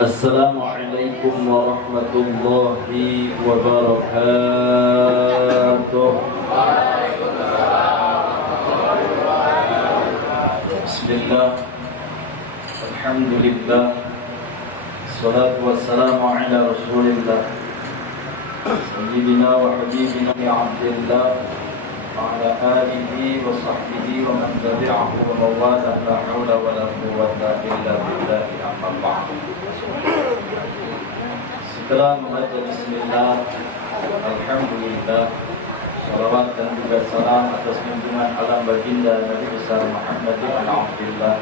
Assalamualaikum warahmatullahi wabarakatuh. Bismillah, alhamdulillah, salatu wassalamu ala rasulillah Sayyidina wa habibina Abdillah wa ala alihi wa sahbihi wa man tabi'ahu wa mawalah. La hawla wa la quwwata illa billahi amma ba'du. Setelah membaca bismillah, alhamdulillah, salawat dan juga salam atas junjungan alam baginda Nabi besar Muhammad bin Abdullah.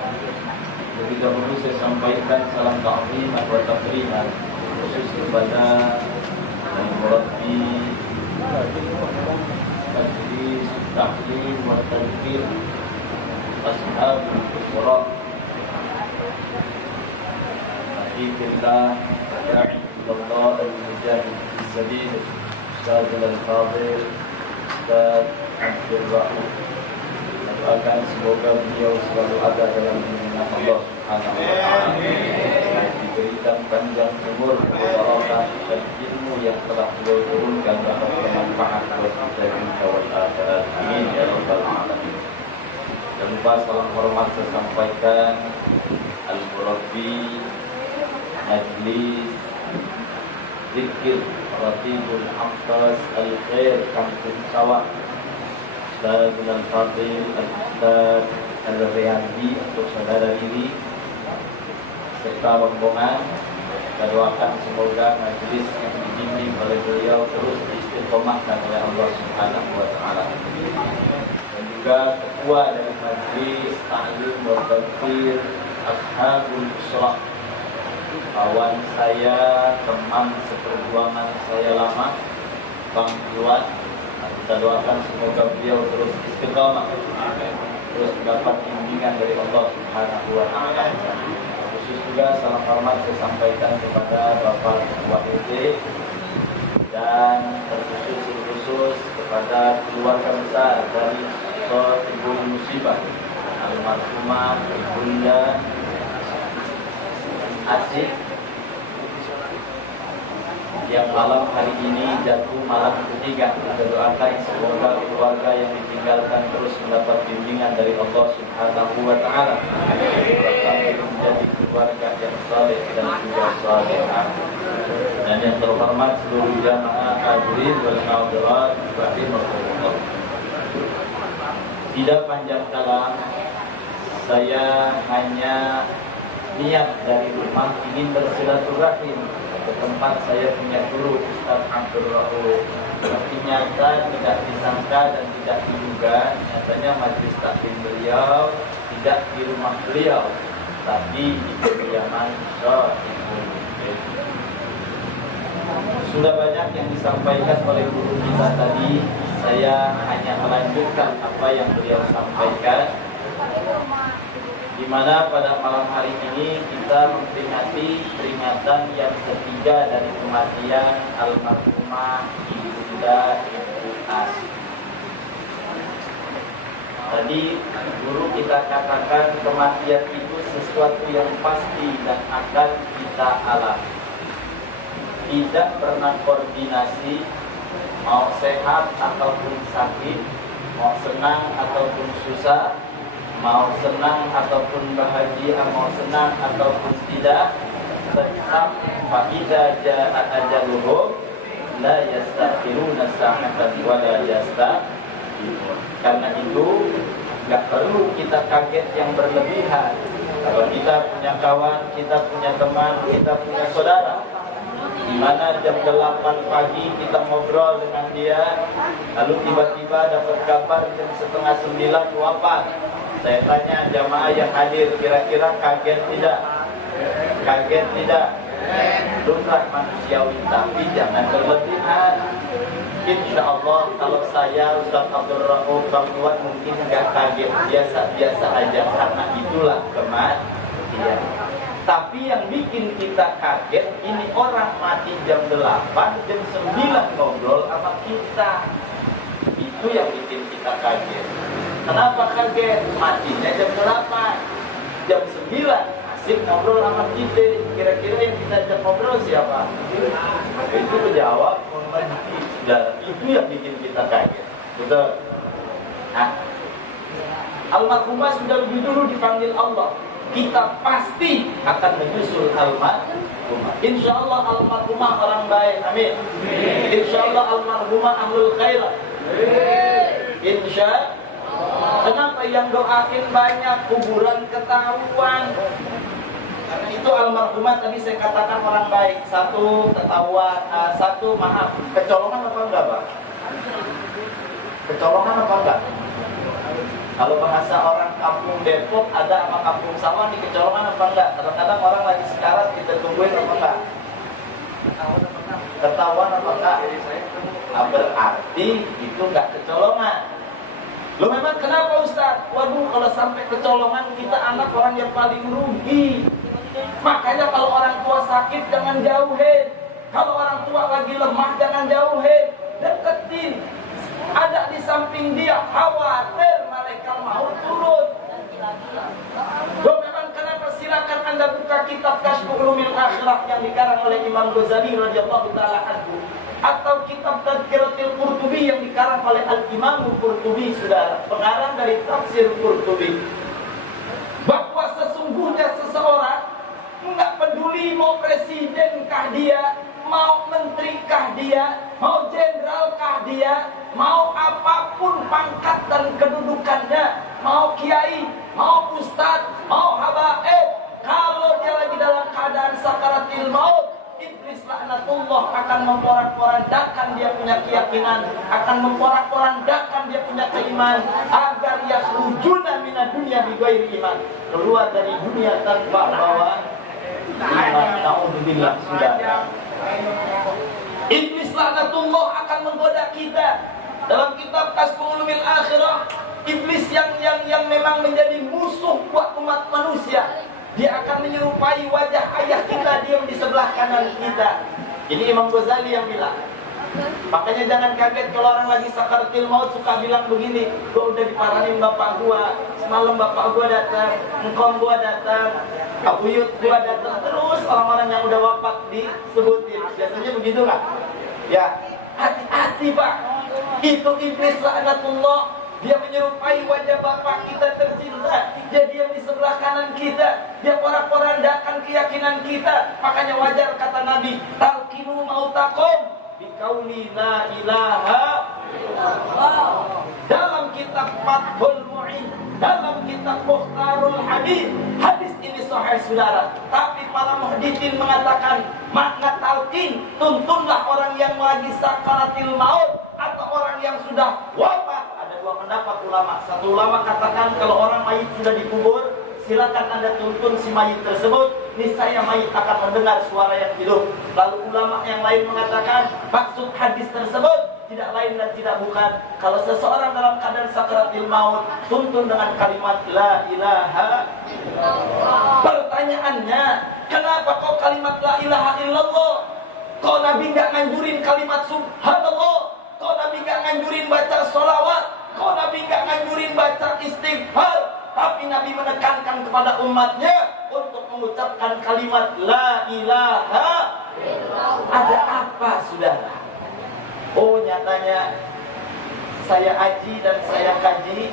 Lebih dahulu saya sampaikan salam ta'zim wa takriman khusus kepada al-murabbi tajwid, tahlim wa tadbir ashabul qur'an Alhamdulillah, da'i Allah al-mujahid al-sabil Ustaz al-Fadil Ustaz Abdul Rahim. Doakan semoga beliau selalu ada dalam lindungan Allah Subhanahu wa ta'ala, diberikan panjang umur, kebarakah dan ilmu yang telah beliau turunkan dapat bermanfaat buat kita dunia wal akhirat. Amin ya rabbal alamin. Jangan lupa salam hormat saya sampaikan al-murabbi Majlis Zikir Ratibul Abbas Al-Khair Kampung Sawah Ustaz Al-Fadil Al-Ustaz Al-Riyadi untuk saudara diri serta rombongan. Kita doakan semoga majlis yang dibimbing oleh beliau terus diistiqomahkan oleh Allah Subhanahu wa ta'ala, dan juga ketua dari majlis ta'lim wa tadbir Ashabul Usrah, kawan saya, teman seperjuangan saya lama, Bang Iwan. Kita doakan semoga beliau terus istiqamah, terus mendapat bimbingan dari Allah Subhanahu wa ta'ala. Khusus juga salam hormat saya sampaikan kepada Bapak Ketua RT dan terkhusus kepada keluarga besar dari Sahibul Musibah almarhumah Ibunda Asik yang malam hari ini jatuh malam ketiga. Kita doakan semoga keluarga yang ditinggalkan terus mendapat bimbingan dari Allah Subhanahu wa ta'ala, menjadi keluarga yang saleh dan juga salehah. Dan yang terhormat seluruh jamaah hadirin wal hadirat rahimakumullah. Tidak panjang kalam, saya hanya niat dari rumah ingin bersilaturahim ke tempat saya punya guru Ustaz Abdul Rahim. Tapi nyata tidak disangka dan tidak diduga, nyatanya majlis taklim beliau tidak di rumah beliau, tapi di kediaman Sahibul Musibah. Sudah banyak yang disampaikan oleh guru kita tadi, saya hanya melanjutkan apa yang beliau sampaikan, di mana pada malam hari ini kita memperingati peringatan yang ketiga dari kematian almarhumah Ibunda Ibu Asik. Tadi guru kita katakan kematian itu sesuatu yang pasti dan akan kita alami. Tidak pernah koordinasi, mau sehat ataupun sakit, mau senang ataupun susah, mau senang ataupun bahagia, mau senang ataupun tidak, tetap fa'idza jaa ajaluhum la yastakhiruna sa'atan wa la yastaqdimun. Karena itu enggak perlu kita kaget yang berlebihan. Kalau kita punya kawan, kita punya teman, kita punya saudara, di mana jam 8 pagi kita ngobrol dengan dia, lalu tiba-tiba dapat kabar jam setengah 9 wafat. Saya tanya jamaah yang hadir, kira-kira kaget tidak? Kaget tidak? Lumrah manusiawi, tapi jangan berlebihan. Insya Allah kalau saya Ustaz Abdul Rahim Bang Tuan mungkin nggak kaget, biasa-biasa aja, karena itulah kematian. Tapi yang bikin kita kaget, ini orang mati jam 8, jam 9 ngobrol sama kita. Itu yang bikin kita kaget. Kenapa kaget? Matinya jam 8, jam 9 asik ngobrol sama kita. Kira-kira yang kita ajak ngobrol siapa? Itu menjawab mengerti. Dan itu yang bikin kita kaget. Betul. Nah, almarhumah sudah lebih dulu dipanggil Allah. Kita pasti akan menyusul almarhumah. Insya Allah almarhumah orang baik. Amin. Insya Allah almarhumah ahlul khairat. Insya. Kenapa yang doain banyak, kuburan ketahuan? Karena itu almarhumah tadi saya katakan orang baik. Satu ketahuan, satu maaf. Kecolongan apa enggak, Pak? Kecolongan apa enggak? Kalau bahasa orang kampung Depok ada sama kampung Sawah di kecolongan apa enggak? Kadang-kadang orang lagi sekarat kita tungguin apa enggak? Ketahuan apa enggak? Nah, berarti itu enggak kecolongan. Loh memang kenapa Ustaz? Waduh kalau sampai kecolongan kita anak orang yang paling rugi. Makanya kalau orang tua sakit jangan jauhin. Kalau orang tua lagi lemah jangan jauhin. Deketin. Ada di samping dia, khawatir malaikat maut turun. Loh memang kenapa? Silakan Anda buka kitab Kasyful Ulumil Akhirah yang dikarang oleh Imam Ghazali radhiyallahu taala anhu, atau kitab Tadhkiratul Qurtubi yang dikarang oleh Al-Imam Qurtubi, saudara, pengarang dari tafsir Qurtubi, bahwa sesungguhnya seseorang enggak peduli mau presidenkah dia, mau menterikah dia, mau jenderalkah dia, mau apapun pangkat dan kedudukannya, mau kiai, mau ustadz, mau habaib, kalau dia lagi dalam keadaan sakaratil maut, iblis laknatullah akan memporak-porandakan dia punya keyakinan, akan memporak-porandakan dia punya keimanan, agar dia khurujuna minad dunya bighairi iman, keluar dari dunia tanpa bawa iman. Naudzubillah, saudara. Iblis laknatullah akan menggoda kita. Dalam kitab Kasyful Ulumil Akhirah, iblis yang memang menjadi musuh buat umat manusia, dia akan menyerupai wajah ayah kita diam di sebelah kanan kita. Ini Imam Ghazali yang bilang. Makanya jangan kaget kalau orang lagi sakaratil maut suka bilang begini, gua udah diparanin bapak gua, semalam bapak gua datang, engkong gua datang, kabuyut gua datang, terus orang-orang yang udah wafat disebutin. Biasanya begitu nggak? Ya, hati-hati Pak. Itu iblis laknatullah. Dia menyerupai wajah bapak kita tercinta. Dia diam di sebelah kanan kita. Dia porak-porandakan keyakinan kita. Makanya wajar kata Nabi, talqinu mautakum biqauli la ilaha illallah. Dalam kitab Fathul Mu'in, dalam kitab Mukhtarul Hadis, hadis ini sahih saudara. Tapi para muhaditsin mengatakan makna talqin, tuntunlah orang yang lagi sakaratil maut atau orang yang sudah wafat. Ada dua pendapat ulama. Satu ulama katakan kalau orang mayit sudah dikubur, silakan Anda tuntun si mayit tersebut, niscaya mayit akan mendengar suara yang hidup. Lalu ulama yang lain mengatakan maksud hadis tersebut tidak lain dan tidak bukan, kalau seseorang dalam keadaan sakaratil maut, tuntun dengan kalimat la ilaha illallah. Pertanyaannya, kenapa kok kalimat la ilaha illallah? Kok Nabi nggak nganjurin kalimat subhanallah? Kok Nabi nggak nganjurin baca sholawat? Kok Nabi nggak nganjurin baca istighfar? Tapi Nabi menekankan kepada umatnya untuk mengucapkan kalimat la ilaha illallah. Ada apa, saudara? Oh, nyatanya saya aji dan saya kaji,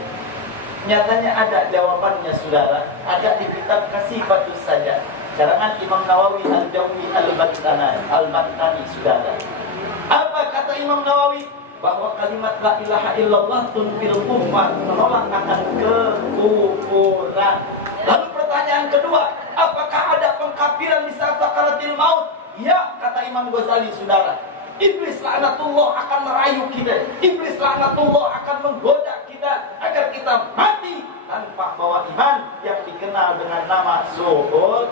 nyatanya ada jawabannya, saudara. Ada di kitab Kasifatus Saja, karangan Imam Nawawi Al-Jawi Al-Bantani, saudara. Apa kata Imam Nawawi? Bahwa kalimat la ilaha illallah tunfil kufar, menolak akan kekufuran. Lalu pertanyaan kedua, apakah ada pengkafiran di saat sakaratil maut? Ya, kata Imam Ghazali, saudara. Iblis laknatullah akan merayu kita. Iblis laknatullah akan menggoda kita agar kita mati tanpa bawa iman yang dikenal dengan nama suhul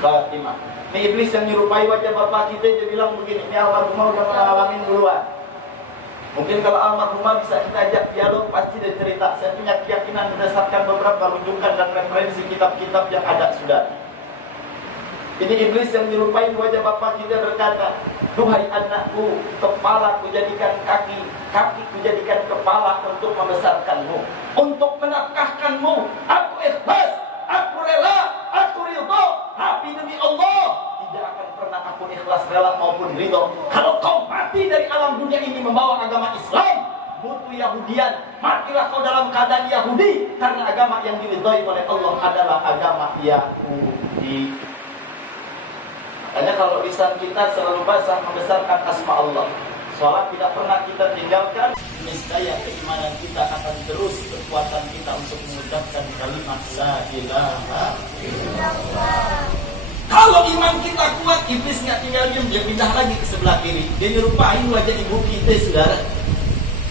khatimah. Ini iblis yang menyerupai wajah bapak kita, dia bilang begini, ini almarhumah udah ngalamin duluan. Mungkin kalau almarhumah bisa kita ajak dialog, pasti dia cerita. Saya punya keyakinan berdasarkan beberapa rujukan dan referensi kitab-kitab yang ada, sudah. Ini iblis yang menyerupai wajah bapak kita berkata, duhai anakku, kepala kujadikan kaki, kaki kujadikan kepala untuk membesarkanmu, untuk menafkahkanmu. Aku ikhlas, aku rela, aku ridha. Yahudian, matilah kau dalam keadaan Yahudi, karena agama yang diridhoi oleh Allah adalah agama Yahudi. Makanya kalau lisan kita selalu basah membesarkan asma Allah, sholat tidak pernah kita tinggalkan, niscaya keimanan kita akan terus kekuatan kita untuk mengucapkan kalimat la ilaha illallah. Kalau iman kita kuat, iblis nggak tinggal diam, dia pindah lagi ke sebelah kiri. Dia nyerupai wajah ibu kita, saudara.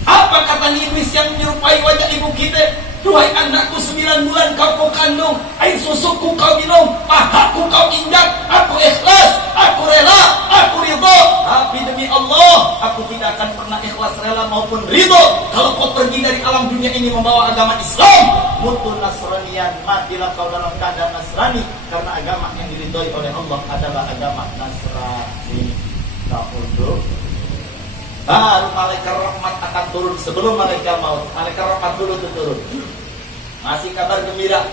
Apa kata iblis yang menyerupai wajah ibu kita? Duhai anakku, 9 bulan kau kandung, air susuku kau minum, pahaku kau injak, aku ikhlas, aku rela, aku ridho. Tapi demi Allah, aku tidak akan pernah ikhlas, rela maupun ridho kalau kau pergi dari alam dunia ini membawa agama Islam. Mutu Nasranian, matilah kau dalam keadaan Nasrani, karena agama yang diridhoi oleh Allah adalah agama Nasrani. Untuk baru malaikat rahmat akan turun sebelum malaikat maut. Malaikat rahmat dulu itu turun, ngasih kabar gembira.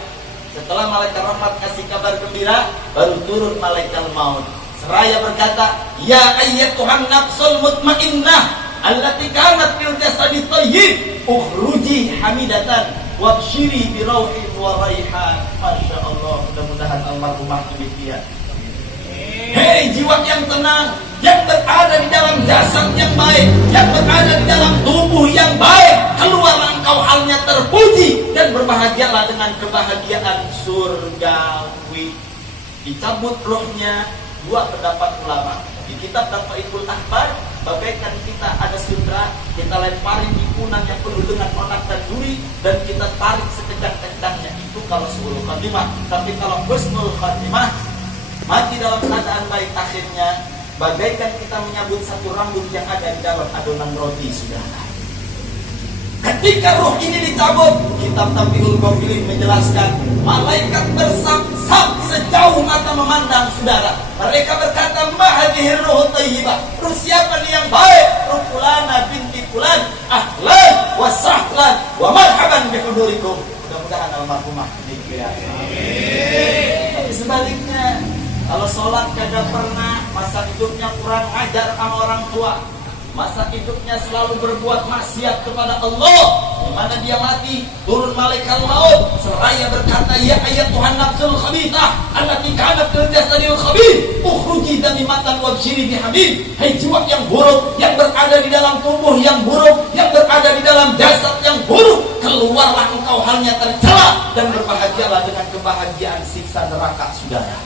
Setelah malaikat rahmat kasih kabar gembira, baru turun malaikat maut. Seraya berkata, ya ayyatuhan nafsul mutmainnah allati kanat fil jasadi thayyib ukhruji hamidatan wabshiri bi rauhin wa raihan. Masya Allah, mudah-mudahan almarhumah demikian. Hei jiwa yang tenang, yang berada di dalam jasad yang baik, yang berada di dalam tubuh yang baik, keluarlah engkau halnya terpuji dan berbahagialah dengan kebahagiaan surgawi. Dicabut rohnya. Dua pendapat ulama di kitab Tafaikul Akbar, bagaikan kita ada sutra, kita lemparin ikunan yang penuh dengan onak dan duri, dan kita tarik sekencang-kencangnya. Itu kalau 10 khatimah. Tapi kalau husnul khatimah, mati dalam keadaan baik akhirnya, bagaikan kita menyambut satu rambut yang ada di dalam adonan roti, saudara. Ketika roh ini dicabut, kitab Tampilul Qabilin menjelaskan, malaikat bersap-sap sejauh mata memandang, saudara. Mereka berkata, mahadihir roh tayyibah. Ruh siapa nih yang baik? Ruh fulana binti fulan, ahlan wa sahlan wa marhaban bihudurikum. Mudah-mudahan almarhumah dikira. Tapi sebaliknya, kalau sholat kagak pernah, masa hidupnya kurang ajar sama orang tua, masa hidupnya selalu berbuat maksiat kepada Allah, di mana dia mati, turun malaikat maut, seraya berkata, ya ayat Tuhan nafsul khabithah allati kanat fil jasadil khabith ukhruji damimatan wabshiri bihamid. Hai jiwa yang buruk, yang berada di dalam tubuh yang buruk, yang berada di dalam jasad yang buruk, keluarlah engkau halnya tercela dan berbahagialah dengan kebahagiaan siksa neraka, saudara.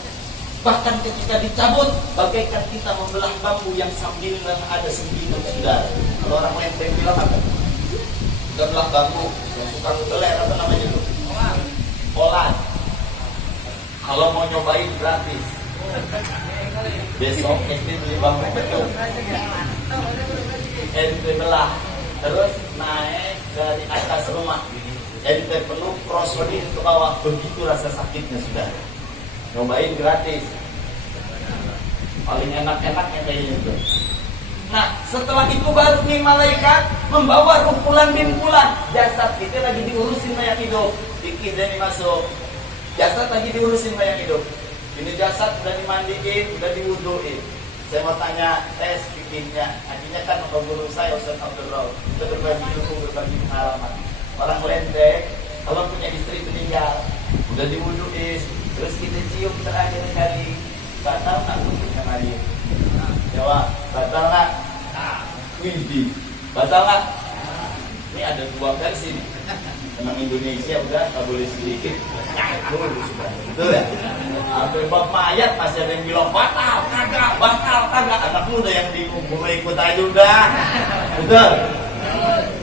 Bahkan ketika dicabut, bagaikan kita membelah bambu yang sambilnya ada 9, saudara. Kalau orang lenteng bilang apa? Kita belah bambu, suka beler, apa namanya itu? Olan. Kalau mau nyobain gratis. Besok ente beli bambu betul. Ente belah, terus naik dari atas rumah. Ente penuh crossbody ke bawah, begitu rasa sakitnya, saudara. Nyobain gratis, paling enak-enaknya kayaknya itu. Nah, setelah itu baru nih malaikat membawa ruh fulan bin fulan. Jasad kita lagi diurusin sama yang hidup, dikit dan masuk. Jasad lagi diurusin sama yang hidup. Ini jasad udah dimandiin, udah diwuduin. Saya mau tanya tes bikinnya. Akhirnya kan guru saya Ustaz Abdullah, kita berbagi ilmu, berbagi pengalaman. Orang lendek kalau punya istri meninggal, udah diwuduin, terus kita cium terakhir kali, batal nggak hukumnya Maria? Jawab, batal nggak? Widih, batal nggak? Ini ada 2 versi nih. Memang Indonesia udah nggak boleh sedikit, betul ya? Sampai bab mayat masih ada yang bilang batal kagak, batal kagak. Anak muda yang dikubur ikut aja udah, betul?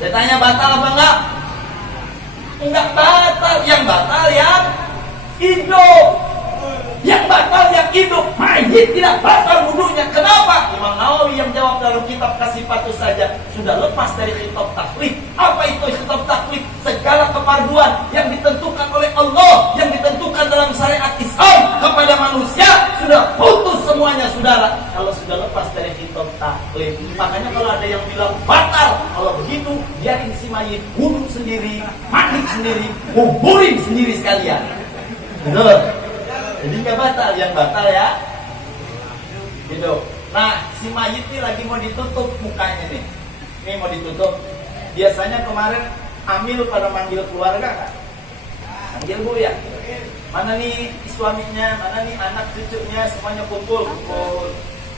Saya tanya batal apa enggak? Enggak batal, yang batal yang hidup. Yang batal yang hidup, mayit tidak batal wudunya. Kenapa? Imam Nawawi yang jawab dalam kitab Kasifatus saja sudah lepas dari khitab taklif. Apa itu khitab taklif? Segala keparduan yang ditentukan oleh Allah, yang ditentukan dalam syariat Islam kepada manusia, sudah putus semuanya, saudara. Kalau sudah lepas dari khitab taklif. Makanya kalau ada yang bilang batal, kalau begitu biarin si mayit wudu sendiri, mandi sendiri, kuburin sendiri sekalian. Betul. Jadi nggak batal, yang batal ya gitu. Nah, si mayit ini lagi mau ditutup mukanya nih. Ini mau ditutup. Biasanya kemarin Amil pada manggil keluarga kan? Manggil Bu ya? Mana nih suaminya, mana nih anak cucunya, semuanya kumpul.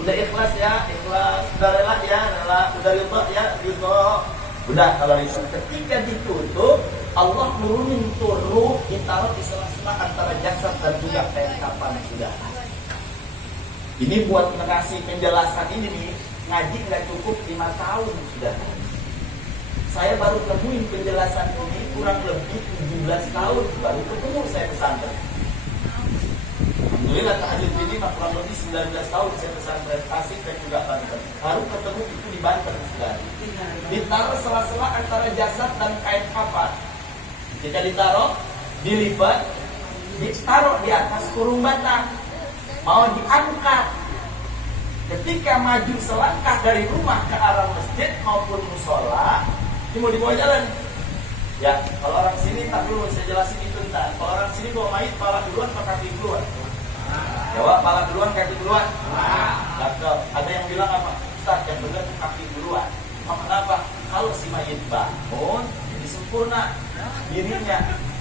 Udah ikhlas ya, ikhlas. Udah rela ya, rela. Udah ridho ya, ridho. Udah kalau itu. Ketika ditutup, Allah nurunin tuh ruh, ditaruh di sela-sela antara jasad dan juga kayak kapan sudah. Ini buat ngasih penjelasan ini nih, ngaji nggak cukup 5 tahun sudah. Saya baru temuin penjelasan ini kurang lebih 17 tahun baru ketemu saya pesantren. Alhamdulillah tahajud ini kurang lebih 19 tahun saya pesantren Tasik dan juga Banten. Baru ketemu itu di Banten sudah. Ditaruh sela-sela antara jasad dan kain kafan. Jika ditaruh, dilipat, ditaruh di atas kurung batang. Mau diangkat. Ketika maju selangkah dari rumah ke arah masjid maupun musola, ini mau dibawa jalan. Ya, kalau orang sini tak dulu saya jelasin itu ntar. Kalau orang sini bawa mayit, pala duluan atau kaki duluan? Jawab, pala duluan, kaki duluan. Ada yang bilang apa? Ustaz, yang benar kaki duluan. Kenapa? Kalau si mayit bangun, jadi sempurna dirinya.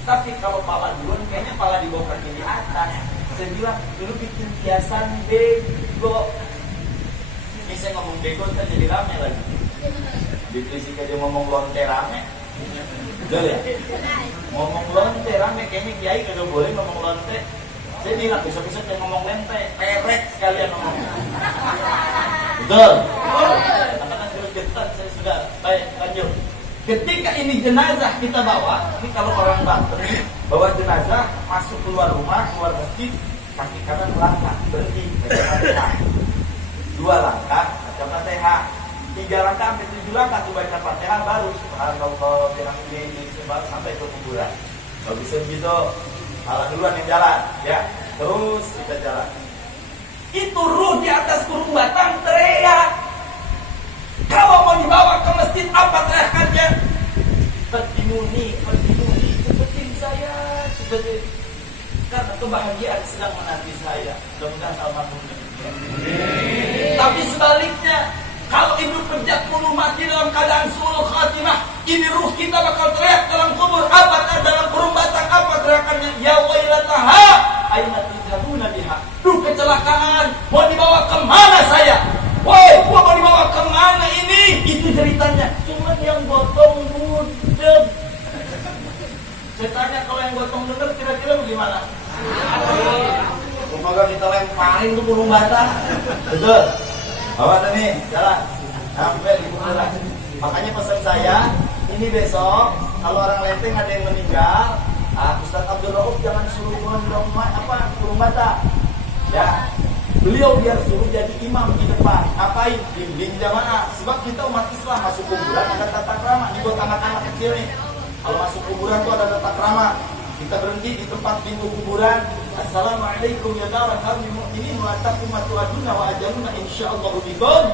Tapi kalau pala duluan, kayaknya pala di bawah kaki di atas. Saya bilang, dulu bikin hiasan bego. Ini saya ngomong bego, kan jadi rame lagi. Di Krisik aja ngomong lonte rame. Betul ya? Ngomong lonte rame, kayaknya kiai kagak boleh ngomong lonte. Saya bilang besok-besok saya ngomong lente, perek sekalian ngomong. Betul? Karena terus getar, saya sudah. Baik, lanjut. Ketika ini jenazah kita bawa, ini kalau orang Banten bawa jenazah masuk keluar rumah, keluar masjid, kaki kanan melangkah, berhenti, baca Fatihah. 2 langkah, baca Fatihah. 3 langkah sampai 7 langkah tuh baca Fatihah baru subhanallah bihamdihi sampai ke kuburan. Kalau bisa begitu, malah duluan yang jalan, ya. Terus kita jalan. Itu ruh di atas kurung batang teriak. Kalau mau dibawa ke masjid apa teriakannya? Pertimuni, cepetin saya, cepetin. Karena kebahagiaan sedang menanti saya. Mudah-mudahan almarhum. Tapi sebaliknya, kalau ibu pejat bunuh mati dalam keadaan su'ul khatimah, ini ruh kita bakal teriak dalam kubur. Apa dalam kurung batang? Apa teriakannya? Ya wailataha, aina tudhabuna biha. Duh, kecelakaan, mau dibawa kemana saya? Woi, gua mau dibawa kemana ini? Itu ceritanya. Cuman yang gotong budeg. Saya tanya kalau yang gotong denger kira-kira bagaimana? Semoga kita lemparin tuh kurung batang. Betul. Bawa nih, jalan sampai di kuburan. Makanya pesan saya, ini besok kalau orang lenteng ada yang meninggal, Ustaz Abdul Rauf jangan suruh turun di rumah kurung batang. Ya, beliau biar suruh jadi imam di depan. Ngapain? Bimbing jamaah. Sebab kita umat Islam masuk kuburan ada tata krama. Ini buat anak-anak kecil nih. Kalau masuk kuburan tuh ada tata krama. Kita berhenti di tempat pintu kuburan. Assalamualaikum ya darah kami mu'minin wa atakum wa tu'aduna wa ajaluna insyaallah bikum.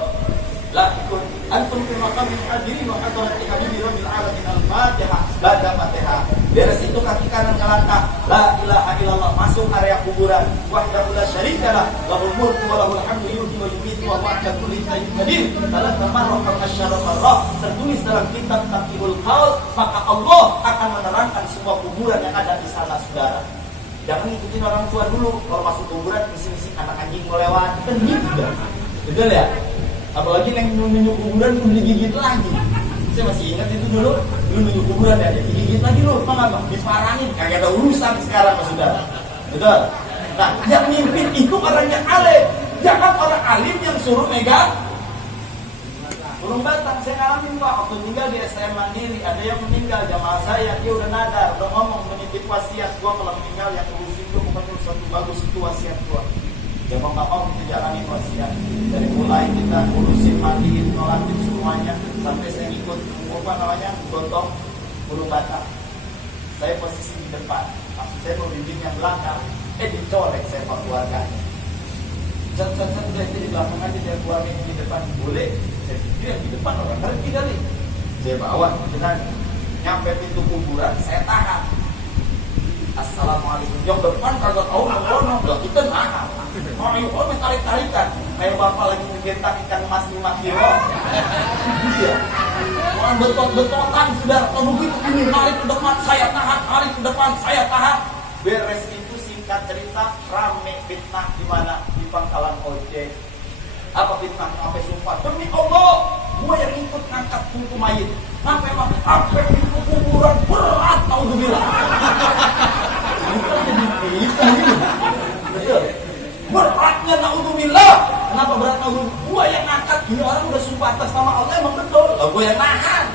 La ikun antum fi maqamin hadirin wa hadrati habibi rabbil alamin al-fatihah. Baca Fatihah. Beres itu kaki kanan ngelangkah. La ilaha illallah, masuk area kuburan. Wahdahu la syarikalah, lahul mulku wa lahul hamdu yuhyi wa yumiitu wa huwa 'ala kulli syai'in qadir. Dalam tamarrah asyara marrah tertulis dalam kitab Taqiyul Qaul, maka Allah akan menerangkan semua kuburan yang ada di sana, saudara. Jangan ikutin orang tua dulu. Kalau masuk kuburan misi-misi anak anjing mau lewat, kan gitu. Betul ya? Apalagi yang nunjuk kuburan tuh digigit lagi. Saya masih ingat itu dulu nunjuk kuburan ya, digigit lagi loh, apa? Diparangin, kagak ada urusan sekarang mas saudara. Betul. Nah, yang mimpin itu orang yang alim, jangan orang alim yang suruh megang kurung batang. Saya ngalamin Pak, waktu tinggal di STM Mandiri, ada yang meninggal jamaah saya, dia udah nadar, udah ngomong menitip wasiat gua kalau meninggal yang urusin gua bukan urusan bagus, itu wasiat gua. Ya mau nggak mau kita jalanin wasiat. Dari mulai kita urusin mandiin, nolatin semuanya, sampai saya ikut gotong kurung batang. Saya posisi di depan, maksud saya pembimbing yang belakang. Dicolek saya pak keluarganya. Saya di belakang aja, dia keluarganya di depan boleh. Saya pikir di depan orang ngerti kali. Saya bawa dengan nyampe pintu kuburan, saya tahan. Assalamualaikum. Yang depan kagak tahu nongkrong, kita nahan. Mau tarik-tarikan, kayak bapak lagi ngegentak ikan emas 5 kilo. Iya. Orang betot-betotan sudah begitu ini hari ke depan saya tahan, hari ke depan saya tahan. Beres itu singkat cerita rame fitnah di mana? Di pangkalan ojek. Apa fitnah? Sampai sumpah demi Allah, gua yang ikut ngangkat tungku mayit. Sampai pintu kuburan berat tau gue bilang. Bukan jadi fitnah ini. Betul. Beratnya naudzubillah. Kenapa berat naudzubillah? Gua yang ngangkat, ini orang udah sumpah atas nama Allah emang betul. Lah gua yang nahan.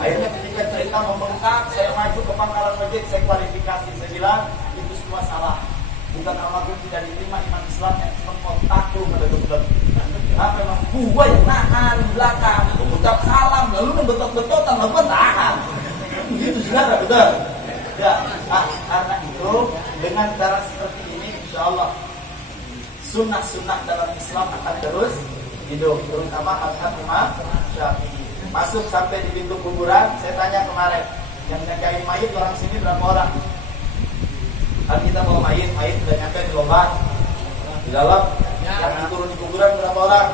Akhirnya ketika cerita membengkak, saya maju ke pangkalan ojek, saya klarifikasi, saya bilang itu semua salah. Bukan almarhum tidak diterima iman Islam yang cuma otakku betul-betul. Nah, memang gua yang nahan di belakang, ucap salam, lalu betot-betotan, lalu gua tahan. Begitu saudara, betul. Ya, karena itu dengan cara seperti ini, insya Allah sunnah-sunnah dalam Islam akan terus hidup, terutama mazhab Imam Syafi'i. Masuk sampai di pintu kuburan, saya tanya kemarin, yang nyagain mayit orang sini berapa orang? Kan kita bawa mayit udah nyampe di lubang di dalam, yang turun di kuburan berapa orang?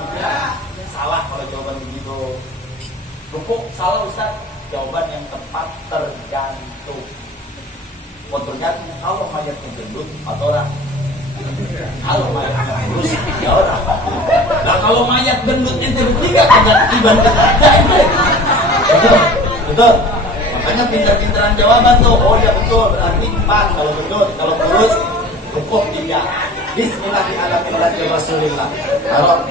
Salah kalau jawaban begitu. Rukuk salah Ustaz. Jawaban yang tepat tergantung. Tergantung kalau mayatnya gendut atau orang. Kalau mayat gendut ya orang. Nah kalau mayat gendut ente bertiga kagak iban kita ente. Betul. Makanya pintar-pintaran jawaban tuh. Oh ya betul, berarti 4 kalau gendut, kalau kurus rukuk 3. Bismillahirrahmanirrahim Rasulillah. Taruh.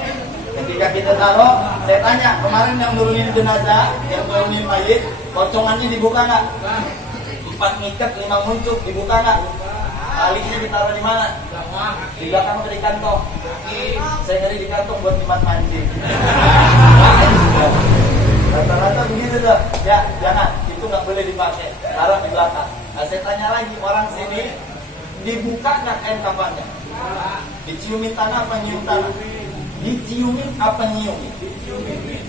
Ketika kita taruh, saya tanya kemarin yang nurunin jenazah, yang nurunin mayit, pocongannya dibuka nggak? 4 ngikat, 5 muncuk, dibuka nggak? Talinya ditaruh di mana? Di belakang atau di kantong? Saya ngeri di kantong buat Jumat mandi. Rata-rata begitu tuh. Ya, jangan. Itu nggak boleh dipakai. Taruh di belakang. Nah, saya tanya lagi, orang sini dibuka nggak kain kafannya? Diciumin tanah apa nyium tanah? Diciumin apa nyiumin?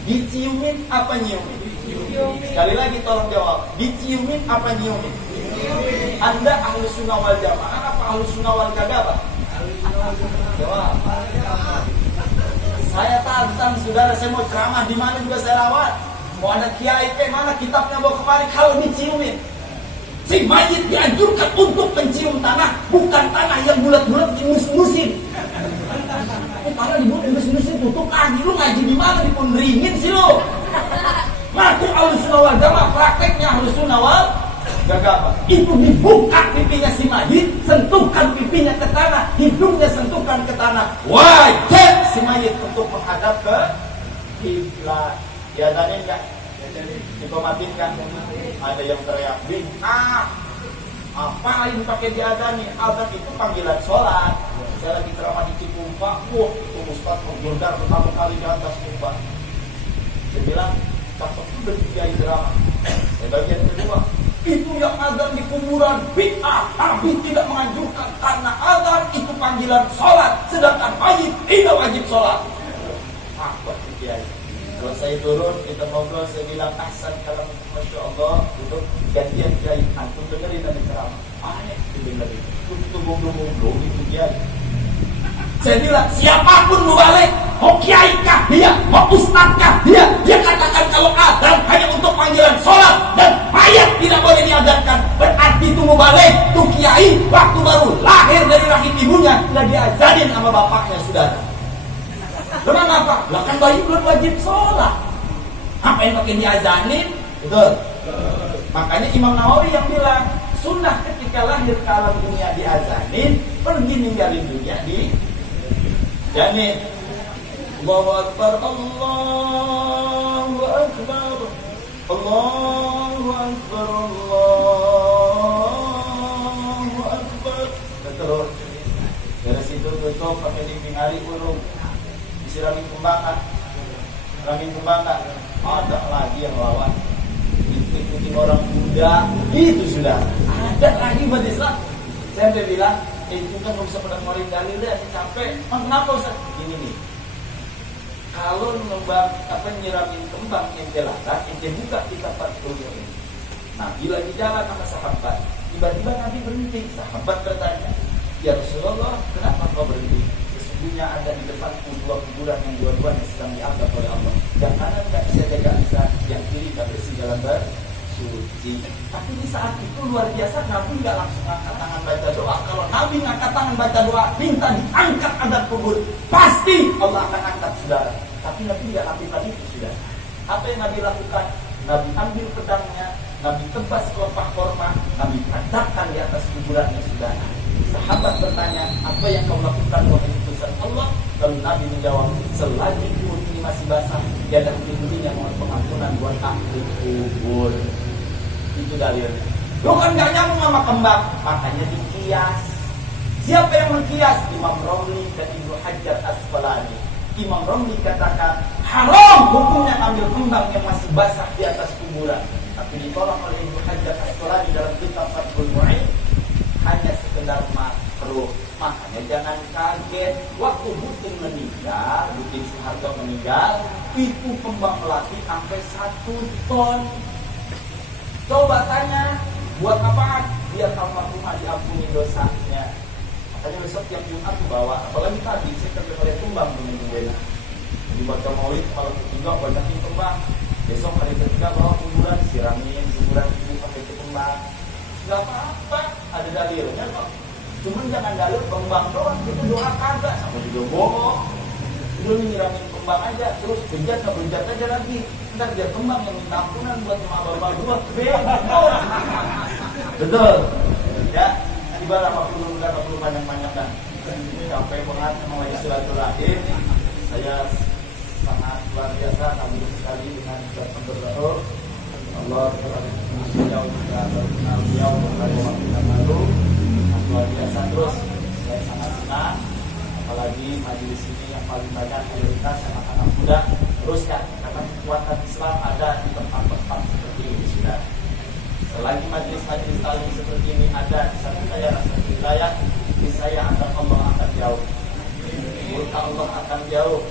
Diciumin apa nyiumin? Sekali lagi tolong jawab. Diciumin apa nyiumin? Anda ahlu sunnah wal jamaah apa ahlu sunnah wal kadzabah? Jawab. Saya tantang saudara, saya mau ceramah di mana juga saya rawat. Mau ada kiai kayak mana kitabnya bawa kemari kalau diciumin. Si mayit dianjurkan untuk mencium tanah, bukan tanah yang bulat-bulat dimus-musin. Tanah dibuat dimus-musin tutup lagi. Lu ngaji di mana dipundringin sih lu? Ngaku ahlussunnah wal jamaah, prakteknya ahlussunnah wal jamaah. Itu dibuka pipinya si mayit, sentuhkan pipinya ke tanah, hidungnya sentuhkan ke tanah. Wajib si mayit untuk menghadap ke kiblat. Diazanin enggak? Dipomatinkan. Ada yang teriak bid'ah. Apa yang pakai diazani? Azan itu panggilan sholat. Saya lagi ceramah di Cikumpa, itu Ustaz menggildar pertama kali di atas Cikumpa. Saya bilang, cakep juga kiai drama. Saya bagian kedua, itu yang azan di kuburan bid'ah. Nabi tidak menganjurkan karena azan itu panggilan sholat, sedangkan mayit tidak wajib sholat. Apa kiai? Kalau saya turun, kita ngobrol, saya bilang ahsan kalau Masya Allah, itu gantian kiai, antum dengerin dan ceramah. Aneh, dengerin. Itu ngobrol-ngobrol, itu kiai. Saya bilang, siapapun lu balik, mau kiai kah dia, mau ustaz kah dia katakan kalau azan hanya untuk panggilan sholat dan mayat tidak boleh diazankan. Berarti itu mau balik, tuh kiai waktu baru lahir dari rahim ibunya, sudah diazanin sama bapaknya, saudara. Memang apa? Lah kan bayi belum wajib sholat. Apa yang pakai diazanin? Betul. Makanya Imam Nawawi yang bilang sunnah ketika lahir ke alam dunia diazanin, pergi ninggalin dunia di janin. Allahu Akbar, Allahu Akbar, Allahu Akbar, Allahu Akbar. Terus dari situ tutup pakai dinding hari urung. Siramin kembangkan, ada lagi yang lawan, ikuti orang muda, itu sudah ada lagi buat Islam. Saya udah bilang, itu kan nggak bisa pada ngeluarin dalil deh, capek. Kenapa Ustaz? Ini nih, kalau nyiramin kembang ente latar, ente buka kitab Fathul ini. Nabi lagi jalan sama sahabat, tiba-tiba Nabi berhenti. Sahabat bertanya, ya Rasulullah, kenapa kau berhenti? ibunya ada di depan dua kuburan yang dua-duanya sedang dianggap oleh Allah. Yang kanan nggak bisa jaga lisan, yang kiri nggak bersih dalam bersuci. Tapi di saat itu luar biasa, Nabi nggak langsung angkat tangan baca doa. Kalau Nabi ngangkat tangan baca doa, minta diangkat adab kubur, pasti Allah akan angkat, saudara. Tapi Nabi nggak lakukan itu, saudara. Apa yang Nabi lakukan? Nabi ambil pedangnya, Nabi tebas kelopak korma, Nabi letakkan di atas kuburannya, saudara. Sahabat bertanya, apa yang kau lakukan wahai utusan Allah? Lalu Nabi menjawab, selagi kubur ini masih basah, dia dan ibunya mohon pengampunan buat ahli kubur. Itu dalilnya. Lu kan gak nyambung sama kembang, makanya dikias. Siapa yang mengkias? Imam Romli dan Ibnu Hajar Asqalani. Imam Romli katakan haram hukumnya ambil kembang yang masih basah di atas kuburan. Tapi ditolak oleh Ibnu Hajar Asqalani dalam kitab Fathul Mu'in, hanya sekedar makruh. Makanya jangan kaget waktu Butin meninggal, Butin Soeharto meninggal, itu kembang melati sampai 1 ton. Coba tanya, buat apa? Biar almarhumah diampuni dosanya. Makanya besok tiap Jumat tuh bawa, apalagi tadi saya terlihat kembang dengan benda. Dibaca maulid malam ketiga banyakin kembang. Besok hari ketiga bawa kuburan, siramin kuburan ini pakai kembang. Gak apa-apa, ada dalilnya kok. Cuman jangan dalil kembang doang, itu doa kagak, sama juga bohong. Lu nyiramin kembang aja, terus bejat aja lagi. Ntar dia kembang yang minta ampunan buat bapak gua, betul. Ya, ibarat 80 panjang-panjang kan. Ini sampai pengat sama Silaturahim. Saya sangat luar biasa, kagum sekali dengan berdoa. Allah beliau juga kenal beliau beberapa waktu yang lalu, luar biasa. Terus saya sangat senang, apalagi majelis ini yang paling banyak mayoritas anak-anak muda. Teruskan, karena kekuatan Islam ada di tempat-tempat seperti ini, sudah. Selagi majelis-majelis tali seperti ini ada di satu daerah satu wilayah, di saya Allah akan jauh, murka Allah akan jauh,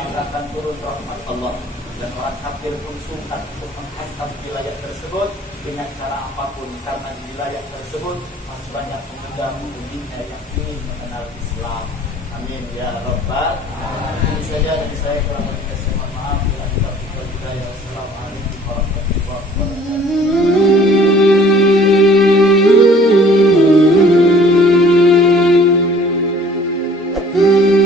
maka akan turun rahmat Allah. Dan orang kafir pun sungkan untuk menghantam wilayah tersebut dengan cara apapun, karena di wilayah tersebut masih banyak pemuda-pemudinya yang ingin mengenal Islam. Amin ya Rabbal Alamin. Ini saja dari saya, kurang lebih saya mohon maaf. Bila kita berhidayah. Wassalamualaikum warahmatullahi wabarakatuh.